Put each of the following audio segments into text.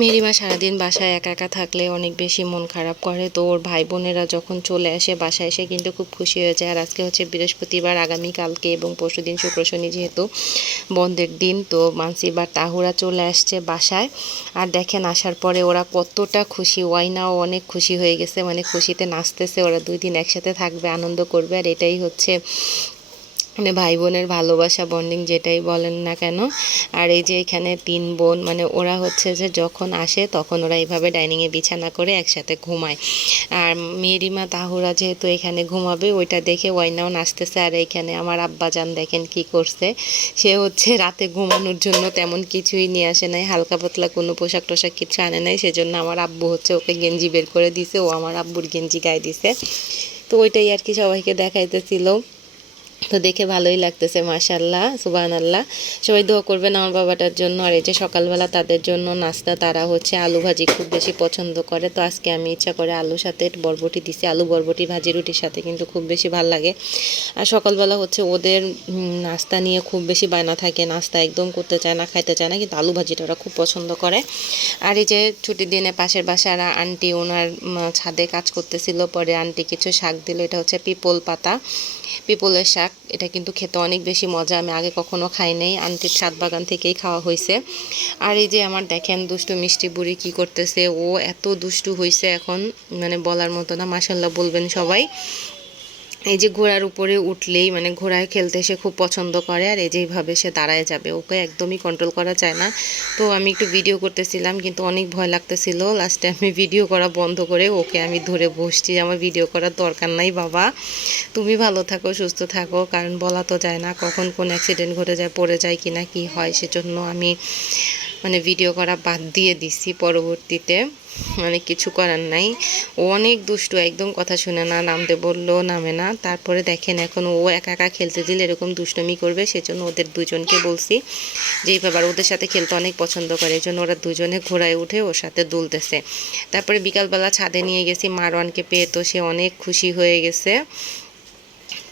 মেরিমা সারাদিন বাসায় একা একা থাকলে অনেক বেশি মন খারাপ করে। তো ওর ভাই বোনেরা যখন চলে আসে বাসায় এসে কিন্তু খুব খুশি হয়ে যায়। আর আজকে হচ্ছে বৃহস্পতিবার, আগামীকালকে এবং পরশুদিন শুক্র শনি যেহেতু বন্ধের দিন, তো মানসিবার তাহুরা চলে আসছে বাসায়। আর দেখেন আসার পরে ওরা কতটা খুশি, ওয়াইনাও অনেক খুশি হয়ে গেছে, মানে খুশিতে নাচতেছে। ওরা 2 দিন একসাথে থাকবে, আনন্দ করবে। আর এটাই হচ্ছে মানে ভাই বোনের ভালোবাসা, বন্ডিং যেটাই বলেন না কেন। আর এই যে এখানে 3 বোন, মানে ওরা হচ্ছে যে যখন আসে তখন ওরা এইভাবে ডাইনিংয়ে বিছানা করে একসাথে ঘুমায়। আর মেরিমা তাহুরা যেহেতু এখানে ঘুমাবে ওইটা দেখে ওয়াইনাও নাচতেছে। আর এইখানে আমার আব্বাজান দেখেন কি করছে, সে হচ্ছে রাতে ঘুমানোর জন্য তেমন কিছুই নিয়ে আসে নাই, হালকা পাতলা কোনো পোশাক টোশাক কিছু আনে নাই। সেজন্য আমার আব্বু হচ্ছে ওকে গেঞ্জি বের করে দিছে, ও আমার আব্বুর গেঞ্জি গায়ে দিছে। তো ওইটাই আর কি সবাইকে দেখাইতেছিল। তো দেখে ভালোই লাগতেছে, মাশাআল্লাহ, সুবহানাল্লাহ। সবাই দোয়া করবেন আমার বাবাটার জন্য। আর এই যে সকালবেলা তাদের জন্য নাস্তা, তারা হচ্ছে আলু ভাজি খুব বেশি পছন্দ করে। তো আজকে আমি ইচ্ছা করে আলুর সাথে বরবটি দিছি, আলু বরবটি ভাজি রুটির সাথে কিন্তু খুব বেশি ভালো লাগে। আর সকালবেলা হচ্ছে ওদের নাস্তা নিয়ে খুব বেশি বায়না থাকে, নাস্তা একদম করতে চায় না, খাইতে চায় না, কিন্তু আলু ভাজিটা ওরা খুব পছন্দ করে। আর এই যে ছুটির দিনে পাশের বাসার আন্টি ওনার ছাদে কাজ করতেছিল, পরে আন্টি কিছু শাক দিল। এটা হচ্ছে পিপল পাতা, পিপলের শাক। এটা কিন্তু খেতে অনেক বেশি মজা, আমি আগে কখনো খাই নাই, আন্টির ছাদ বাগান থেকেই খাওয়া হয়েছে। আর এই যে আমার দেখেন দুষ্টু মিষ্টি বুড়ি কি করতেছে, ও এত দুষ্টু হয়েছে এখন মানে বলার মতো না, মাশাআল্লাহ বলবেন সবাই। এই যে ঘোড়ার উপরে উঠলেই মানে ঘোড়ায় খেলতে সে খুব পছন্দ করে। আর এই যেভাবে সে দাঁড়ায় যাবে, ওকে একদমই কন্ট্রোল করা যায় না। তো আমি একটু ভিডিও করতেছিলাম কিন্তু অনেক ভয় লাগতেছিল, লাস্টে আমি ভিডিও করা বন্ধ করে ওকে আমি ধরে বসছি, আমার ভিডিও করার দরকার নাই বাবা, তুমি ভালো থাকো, সুস্থ থাকো, কারণ বলা তো যায় না কখন কোন অ্যাক্সিডেন্ট ঘটে যায়, পড়ে যায় কিনা কি হয়। সেজন্য আমি মানে ভিডিও করা বাদ দিয়ে দিছি পরবর্তীতে, মানে কিছু করার নাই। ও অনেক দুষ্টু, একদম কথা শুনে না, নামতে বললেও নামে না। তারপরে দেখেন এখন ও একা একা খেলতে দিলে এরকম দুষ্টমি করবে, সেজন্য ওদের দুজনকে বলছি যে এইভাবে ওদের সাথে খেলতে অনেক পছন্দ করে, এই জন্য ওরা দুজনে ঘোড়ায় উঠে ওর সাথে দুলতেছে। তারপরে বিকালবেলা ছাদে নিয়ে গেছি মারওয়ানকে পেয়ে, তো সে অনেক খুশি হয়ে গেছে।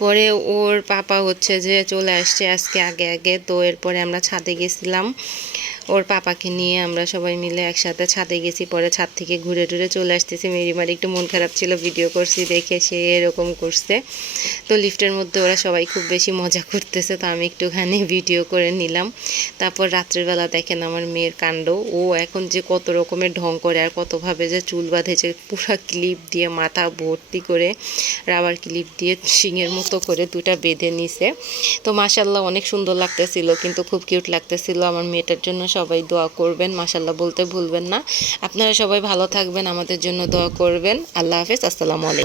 পরে ওর পাপা হচ্ছে যে চলে আসছে আজকে আগে আগে, তো এরপরে আমরা ছাদে গেছিলাম, ওর পাপাকে নিয়ে আমরা সবাই মিলে একসাথে ছাদে গেছি। পরে ছাদ থেকে ঘুরে টুরে চলে আসতেছি। মেরিমার একটু মন খারাপ ছিল, ভিডিও করছি দেখে সে এরকম করছে। তো লিফটের মধ্যে ওরা সবাই খুব বেশি মজা করতেছে, তো আমি একটুখানি ভিডিও করে নিলাম। তারপর রাত্রেবেলা দেখেন আমার মেয়ের কাণ্ড, ও এখন যে কত রকমের ঢং করে আর কতভাবে যে চুল বাঁধেছে, পুরা ক্লিপ দিয়ে মাথা ভর্তি করে রাবার ক্লিপ দিয়ে শিঙের মতো করে 2টা বেঁধে নিছে। তো মাশাআল্লাহ অনেক সুন্দর লাগতেছিল, কিন্তু খুব কিউট লাগতেছিল। আমার মেয়েটার জন্য সবাই দোয়া করবেন, মাশাআল্লাহ বলতে ভুলবেন না। আপনারা সবাই ভালো থাকবেন, আমাদের জন্য দোয়া করবেন। আল্লাহ হাফেজ, আসসালামু আলাইকুম।